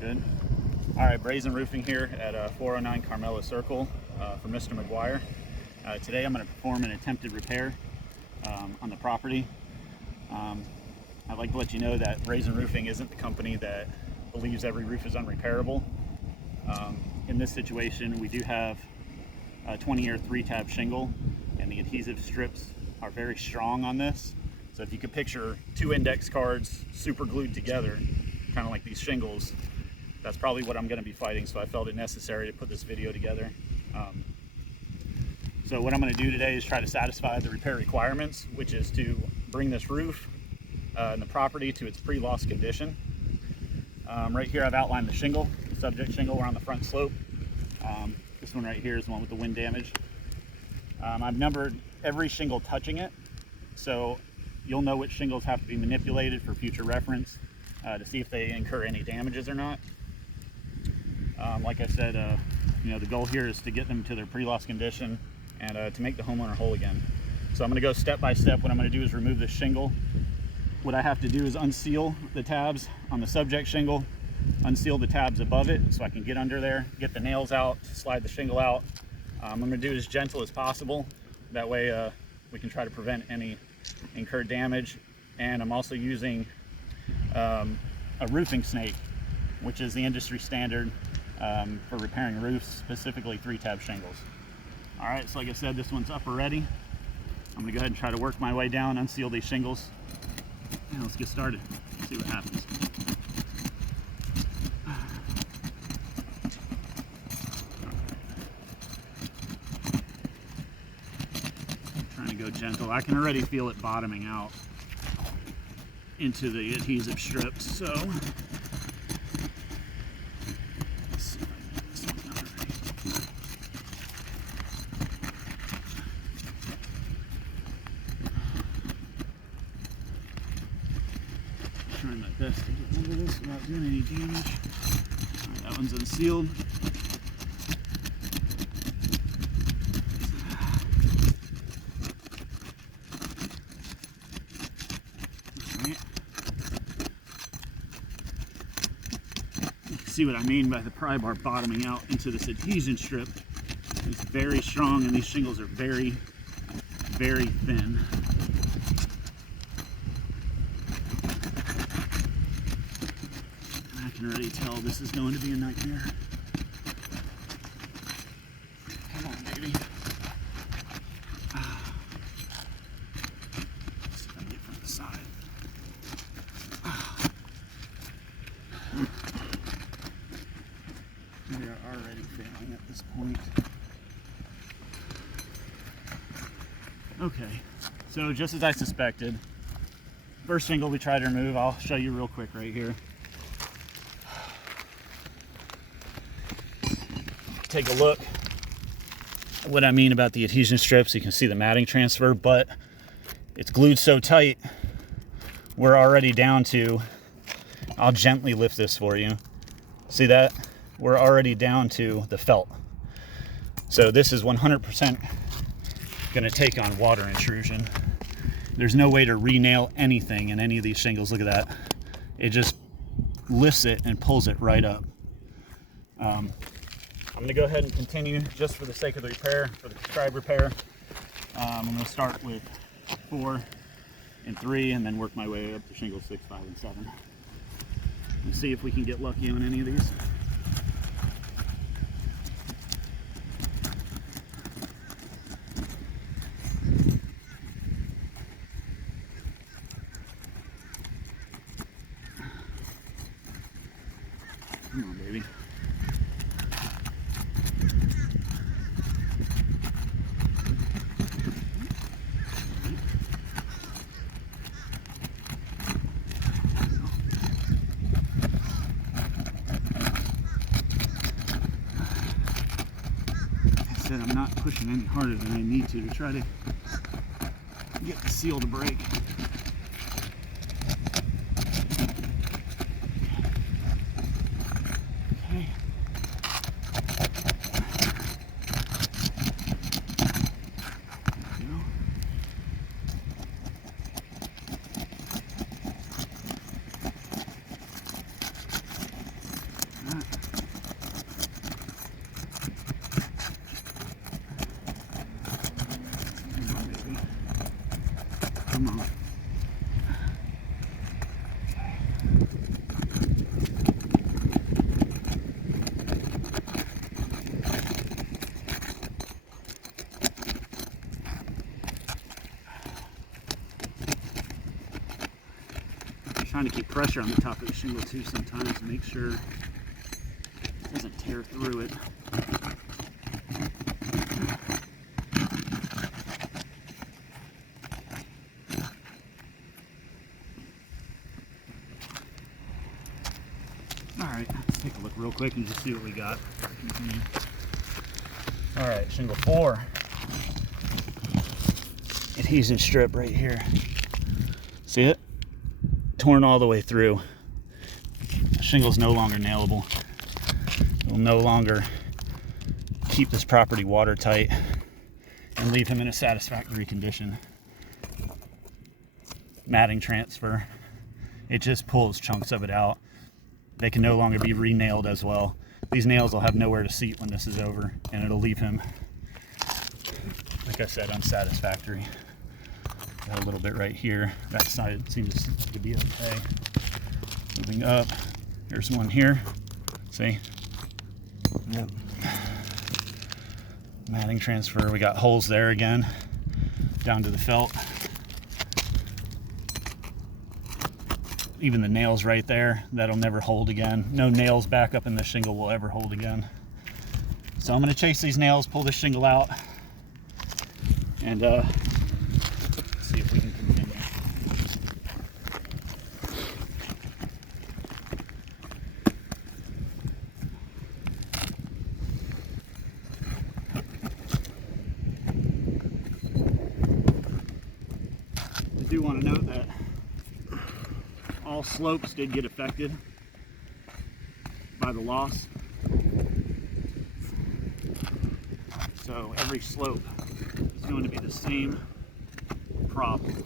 Good. All right, Brazen Roofing here at 409 Carmello Circle for Mr. Maguire. Today I'm going to perform an attempted repair on the property. I'd like to let you know that Brazen Roofing isn't the company that believes every roof is unrepairable. In this situation, we do have a 20-year 3-tab shingle, and the adhesive strips are very strong on this. So if you could picture 2 index cards super glued together, kind of like these shingles, that's probably what I'm going to be fighting, so I felt it necessary to put this video together. So what I'm going to do today is try to satisfy the repair requirements, which is to bring this roof and the property to its pre-loss condition. Right here I've outlined the shingle, the subject shingle. We're on the front slope. This one right here is the one with the wind damage. I've numbered every shingle touching it, so you'll know which shingles have to be manipulated for future reference to see if they incur any damages or not. Like I said, the goal here is to get them to their pre-loss condition and to make the homeowner whole again. So I'm going to go step by step. What I'm going to do is remove this shingle. What I have to do is unseal the tabs on the subject shingle, unseal the tabs above it so I can get under there, get the nails out, slide the shingle out. I'm going to do it as gentle as possible. That way we can try to prevent any incurred damage. And I'm also using a roofing snake, which is the industry standard for repairing roofs, specifically 3-tab shingles. All right, so like I said, this one's up already. I'm gonna go ahead and try to work my way down, unseal these shingles, and let's get started, see what happens. Trying to go gentle. I can already feel it bottoming out into the adhesive strips, so trying my best to get under this without doing any damage. All right, that one's unsealed. All right. You can see what I mean by the pry bar bottoming out into this adhesion strip. It's very strong, and these shingles are very, very thin. I can already tell this is going to be a nightmare. Come on, baby. Let's see if I can get from the side. We are already failing at this point. Okay, so just as I suspected, first shingle we tried to remove, I'll show you real quick right here. Take a look at what I mean about the adhesion strips. You can see the matting transfer, but it's glued so tight, we're already down to, I'll gently lift this for you. See that? We're already down to the felt. So this is 100% gonna take on water intrusion. There's no way to re-nail anything in any of these shingles. Look at that. It just lifts it and pulls it right up. I'm going to go ahead and continue just for the sake of the repair, for the prescribed repair. I'm going to start with 4 and 3 and then work my way up to shingles 6, 5, and 7. And see if we can get lucky on any of these. Come on, baby. I'm not pushing any harder than I need to try to get the seal to break. Okay. There we go. trying to keep pressure on the top of the shingle too sometimes to make sure it doesn't tear through it. Alright, let's take a look real quick and just see what we got. Alright, shingle 4. Adhesion strip right here. See it? Torn all the way through. The shingle's no longer nailable. It will no longer keep this property watertight and leave him in a satisfactory condition. Matting transfer. It just pulls chunks of it out. They can no longer be re-nailed as well. These nails will have nowhere to seat when this is over, and it'll leave him, like I said, unsatisfactory. Got a little bit right here. That side seems to be okay. Moving up, here's one here. See? Yep. Matting transfer. We got holes there again, down to the felt. Even the nails right there, that'll never hold again. No nails back up in the shingle will ever hold again. So I'm going to chase these nails, pull this shingle out, and see if we can continue. I do want to note that all slopes did get affected by the loss. So every slope is going to be the same problem.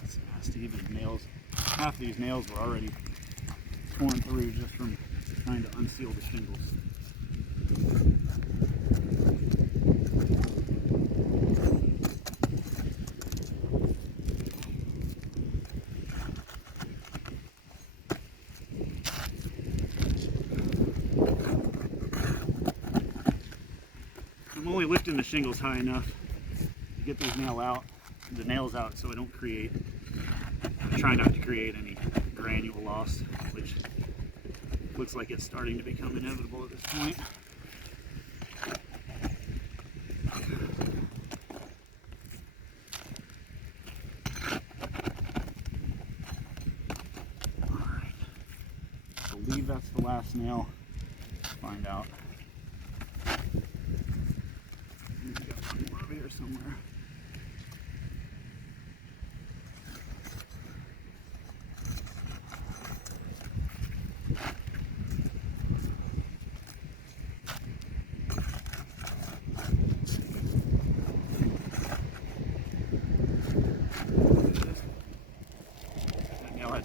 That's nasty, even nails. Half these nails were already torn through just from trying to unseal the shingles. I'm only lifting the shingles high enough to get these nails out so I don't try not to create any granule loss, which looks like it's starting to become inevitable at this point. Alright, I believe that's the last nail. Let's find out. We've got one more over here somewhere.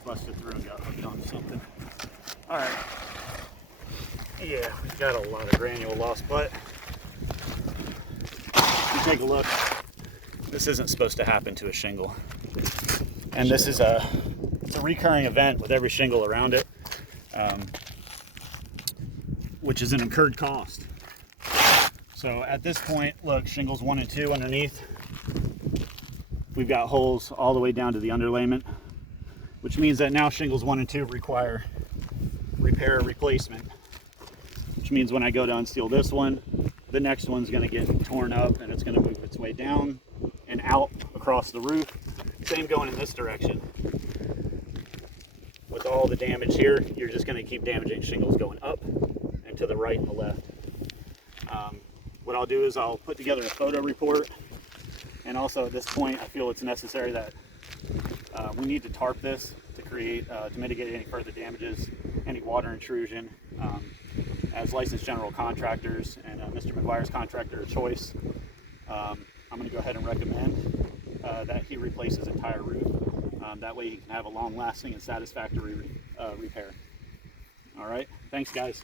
Busted through and got hooked onto something. Alright. Yeah, we've got a lot of granule loss, but if you take a look, this isn't supposed to happen to a shingle. And this is it's a recurring event with every shingle around it, which is an incurred cost. So at this point, look, shingles 1 and 2 underneath, we've got holes all the way down to the underlayment, which means that now shingles 1 and 2 require repair or replacement, which means when I go to unseal this one, the next one's going to get torn up and it's going to move its way down and out across the roof. Same going in this direction. With all the damage here, you're just going to keep damaging shingles going up and to the right and the left. What I'll do is I'll put together a photo report, and also at this point I feel it's necessary that we need to tarp this to mitigate any further damages, any water intrusion. As licensed general contractors and Mr. McGuire's contractor of choice, I'm going to go ahead and recommend that he replace his entire roof. That way he can have a long-lasting and satisfactory repair. All right, thanks guys.